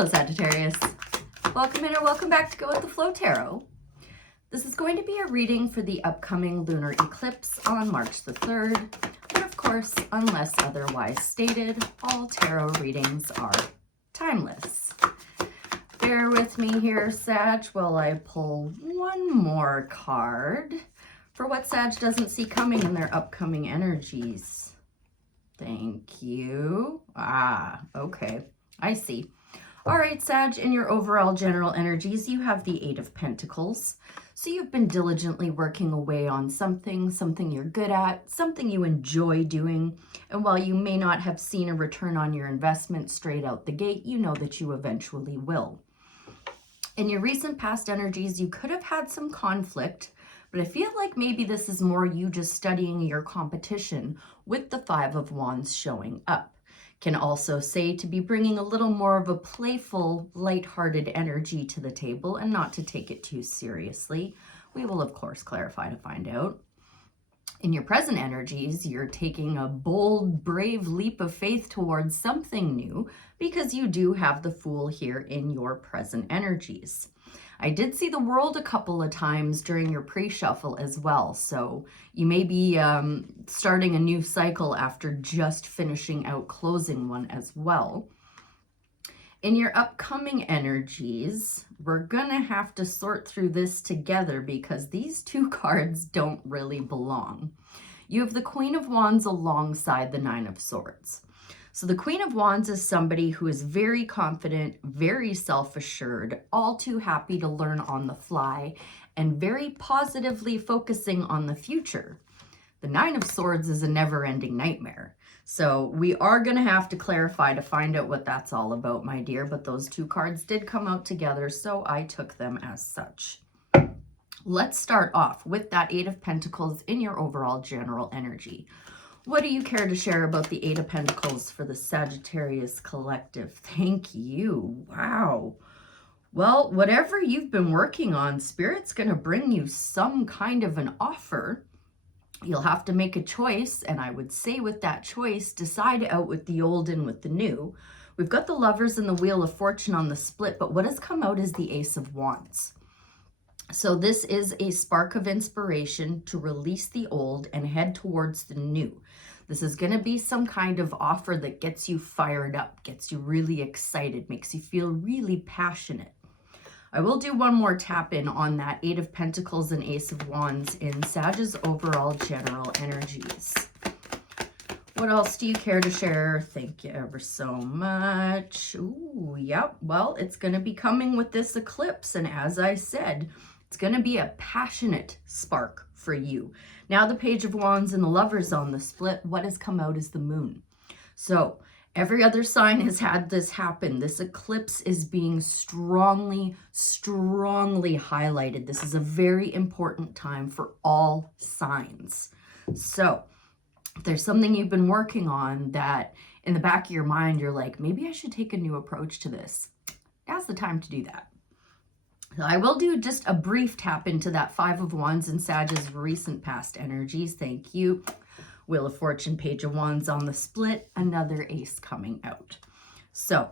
Hello, Sagittarius. Welcome in or welcome back to Go With The Flow Tarot. This is going to be a reading for the upcoming lunar eclipse on March the 3rd. But of course, unless otherwise stated, all tarot readings are timeless. Bear with me here, Sag, while I pull one more card for what Sag doesn't see coming in their upcoming energies. Thank you. Okay. I see. All right, Sag, in your overall general energies, you have the Eight of Pentacles. So you've been diligently working away on something you're good at, something you enjoy doing. And while you may not have seen a return on your investment straight out the gate, you know that you eventually will. In your recent past energies, you could have had some conflict, but I feel like maybe this is more you just studying your competition with the Five of Wands showing up. Can also say to be bringing a little more of a playful, lighthearted energy to the table and not to take it too seriously. We will, of course, clarify to find out. In your present energies, you're taking a bold, brave leap of faith towards something new because you do have the Fool here in your present energies. I did see the World a couple of times during your pre-shuffle as well, so you may be starting a new cycle after just finishing out closing one as well. In your upcoming energies, we're gonna have to sort through this together because these two cards don't really belong. You have the Queen of Wands alongside the Nine of Swords. So the Queen of Wands is somebody who is very confident, very self-assured, all too happy to learn on the fly, and very positively focusing on the future. The Nine of Swords is a never-ending nightmare. So we are going to have to clarify to find out what that's all about, my dear, but those two cards did come out together, so I took them as such. Let's start off with that Eight of Pentacles in your overall general energy. What do you care to share about the Eight of Pentacles for the Sagittarius collective? Thank you. Wow. Well, whatever you've been working on, Spirit's going to bring you some kind of an offer. You'll have to make a choice, and I would say with that choice, decide out with the old and with the new. We've got the Lovers and the Wheel of Fortune on the split, but what has come out is the Ace of Wands. So this is a spark of inspiration to release the old and head towards the new. This is going to be some kind of offer that gets you fired up, gets you really excited, makes you feel really passionate. I will do one more tap in on that Eight of Pentacles and Ace of Wands in Sag's overall general energies. What else do you care to share? Thank you ever so much. Ooh, yep. Well, it's going to be coming with this eclipse. And as I said, it's going to be a passionate spark for you. Now the Page of Wands and the Lovers on the split, what has come out is the Moon. So every other sign has had this happen. This eclipse is being strongly, strongly highlighted. This is a very important time for all signs. So if there's something you've been working on that in the back of your mind, you're like, maybe I should take a new approach to this. Now's the time to do that. I will do just a brief tap into that Five of Wands and Sag's recent past energies. Thank you. Wheel of Fortune, Page of Wands on the split, another ace coming out. So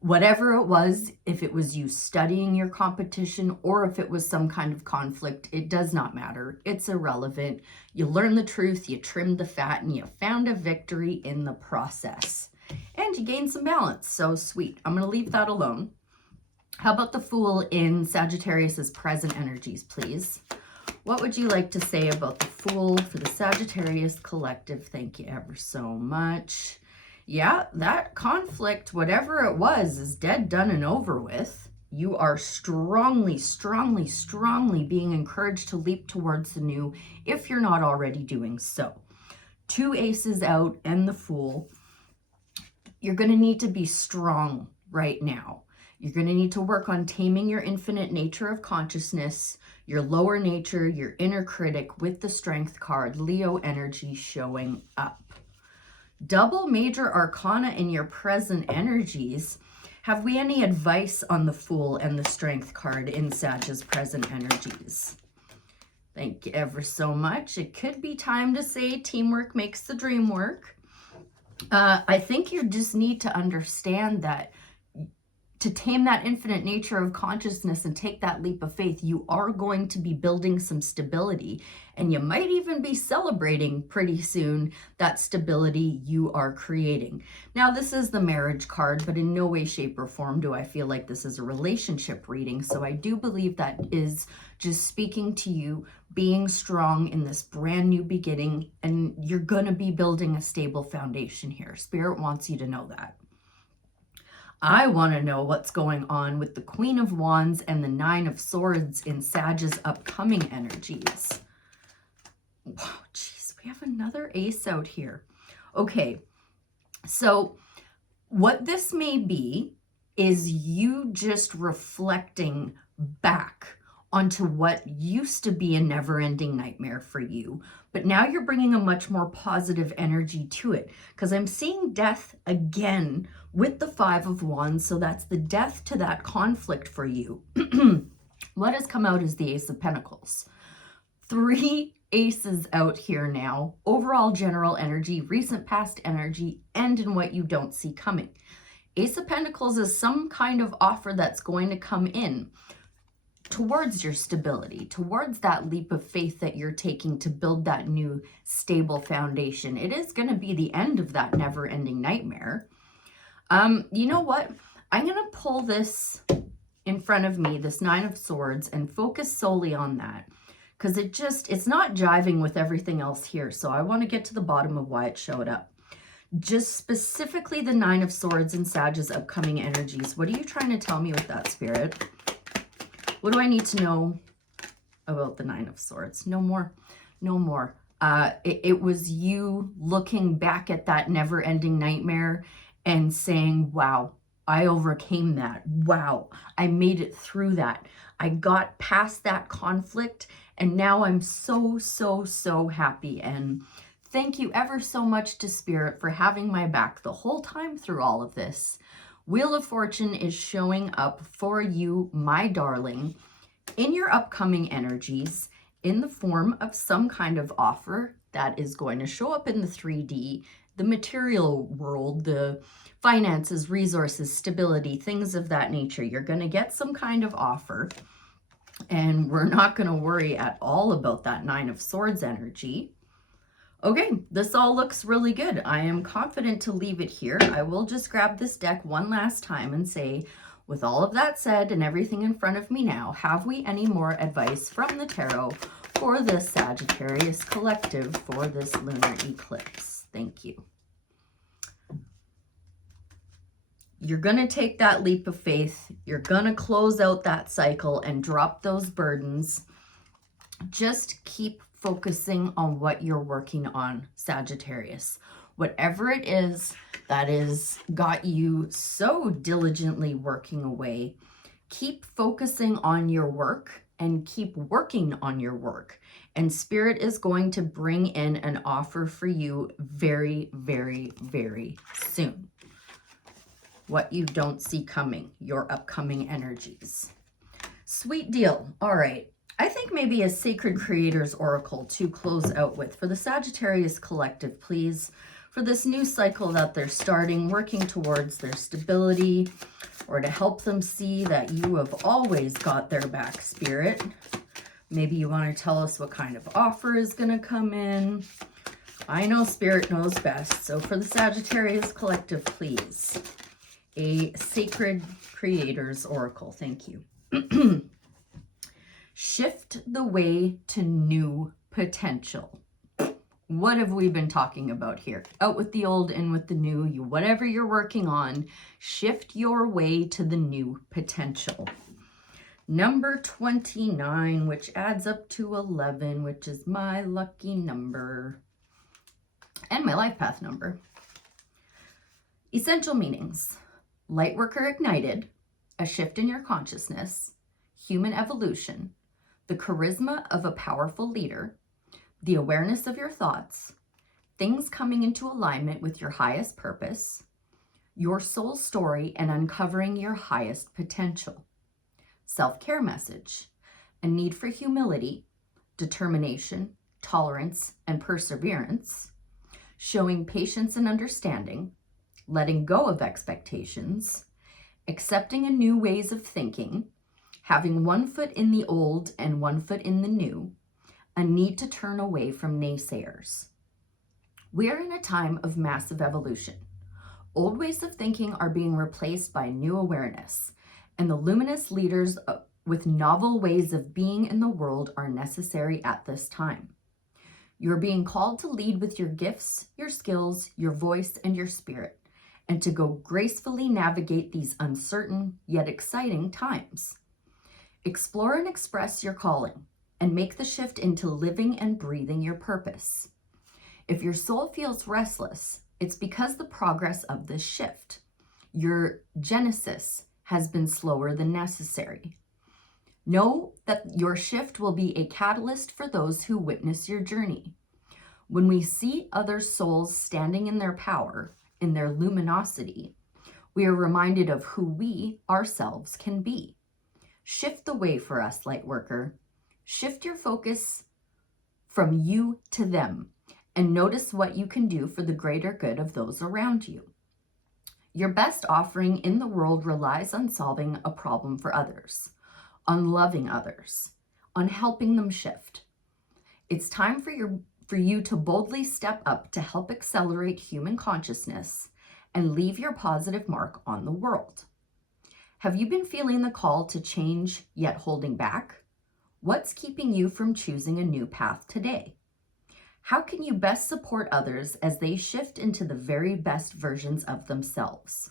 whatever it was, if it was you studying your competition or if it was some kind of conflict, it does not matter. It's irrelevant. You learned the truth, you trimmed the fat, and you found a victory in the process. And you gained some balance. So sweet. I'm going to leave that alone. How about the Fool in Sagittarius's present energies, please? What would you like to say about the Fool for the Sagittarius collective? Thank you ever so much. Yeah, that conflict, whatever it was, is dead, done, and over with. You are strongly, strongly, strongly being encouraged to leap towards the new if you're not already doing so. Two aces out and the Fool. You're going to need to be strong right now. You're going to need to work on taming your infinite nature of consciousness, your lower nature, your inner critic with the Strength card, Leo energy showing up. Double major arcana in your present energies. Have we any advice on the Fool and the Strength card in Sag's present energies? Thank you ever so much. It could be time to say teamwork makes the dream work. I think you just need to understand that to tame that infinite nature of consciousness and take that leap of faith, you are going to be building some stability, and you might even be celebrating pretty soon that stability you are creating. Now, this is the marriage card, but in no way, shape, or form do I feel like this is a relationship reading. So I do believe that is just speaking to you being strong in this brand new beginning, and you're going to be building a stable foundation here. Spirit wants you to know that. I want to know what's going on with the Queen of Wands and the Nine of Swords in Sag's upcoming energies. Wow, geez, we have another ace out here. Okay, so what this may be is you just reflecting back onto what used to be a never-ending nightmare for you, but now you're bringing a much more positive energy to it, because I'm seeing death again with the Five of Wands, so that's the death to that conflict for you. What has come out is the Ace of Pentacles. 3 aces out here now. Overall general energy, recent past energy, and in what you don't see coming. Ace of Pentacles is some kind of offer that's going to come in towards your stability, towards that leap of faith that you're taking to build that new stable foundation. It is going to be the end of that never-ending nightmare. You know what? I'm going to pull this in front of me, this Nine of Swords, and focus solely on that, because it's not jiving with everything else here. So I want to get to the bottom of why it showed up. Just specifically the Nine of Swords and Sag's upcoming energies. What are you trying to tell me with that, Spirit? What do I need to know about the Nine of Swords? No more. No more. It was you looking back at that never-ending nightmare and saying, wow, I overcame that. Wow, I made it through that. I got past that conflict, and now I'm so, so, so happy. And thank you ever so much to Spirit for having my back the whole time through all of this. Wheel of Fortune is showing up for you, my darling, in your upcoming energies in the form of some kind of offer that is going to show up in the 3D, the material world, the finances, resources, stability, things of that nature. You're going to get some kind of offer, and we're not going to worry at all about that Nine of Swords energy. Okay, this all looks really good. I am confident to leave it here. I will just grab this deck one last time and say, with all of that said and everything in front of me now, have we any more advice from the tarot for the Sagittarius collective for this lunar eclipse? Thank you. You're going to take that leap of faith. You're going to close out that cycle and drop those burdens. Just keep focusing on what you're working on, Sagittarius. Whatever it is that is got you so diligently working away, keep focusing on your work and keep working on your work. And Spirit is going to bring in an offer for you very, very, very soon. What you don't see coming, your upcoming energies. Sweet deal. All right. I think maybe a Sacred Creators Oracle to close out with for the Sagittarius collective, please, for this new cycle that they're starting, working towards their stability, or to help them see that you have always got their back, Spirit. Maybe you want to tell us what kind of offer is going to come in. I know Spirit knows best. So for the Sagittarius collective, please, a Sacred Creators Oracle. Thank you. Shift the way to new potential. What have we been talking about here? Out with the old, in with the new. Whatever you're working on, shift your way to the new potential. Number 29, which adds up to 11, which is my lucky number and my life path number. Essential meanings. Lightworker ignited, a shift in your consciousness, human evolution, the charisma of a powerful leader, the awareness of your thoughts, things coming into alignment with your highest purpose, your soul story and uncovering your highest potential. Self-care message, a need for humility, determination, tolerance, and perseverance, showing patience and understanding, letting go of expectations, accepting a new ways of thinking, having one foot in the old and one foot in the new, a need to turn away from naysayers. We are in a time of massive evolution. Old ways of thinking are being replaced by new awareness, and the luminous leaders with novel ways of being in the world are necessary at this time. You're being called to lead with your gifts, your skills, your voice, and your spirit, and to go gracefully navigate these uncertain yet exciting times. Explore and express your calling, and make the shift into living and breathing your purpose. If your soul feels restless, it's because the progress of this shift. Your genesis has been slower than necessary. Know that your shift will be a catalyst for those who witness your journey. When we see other souls standing in their power, in their luminosity, we are reminded of who we ourselves can be. Shift the way for us, Lightworker. Shift your focus from you to them, and notice what you can do for the greater good of those around you. Your best offering in the world relies on solving a problem for others, on loving others, on helping them shift. It's time for you to boldly step up to help accelerate human consciousness and leave your positive mark on the world. Have you been feeling the call to change yet holding back? What's keeping you from choosing a new path today? How can you best support others as they shift into the very best versions of themselves?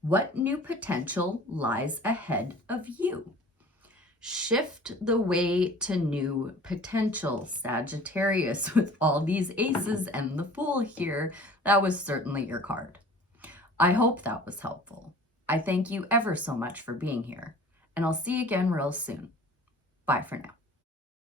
What new potential lies ahead of you? Shift the way to new potential, Sagittarius, with all these aces and the Fool here. That was certainly your card. I hope that was helpful. I thank you ever so much for being here, and I'll see you again real soon. Bye for now.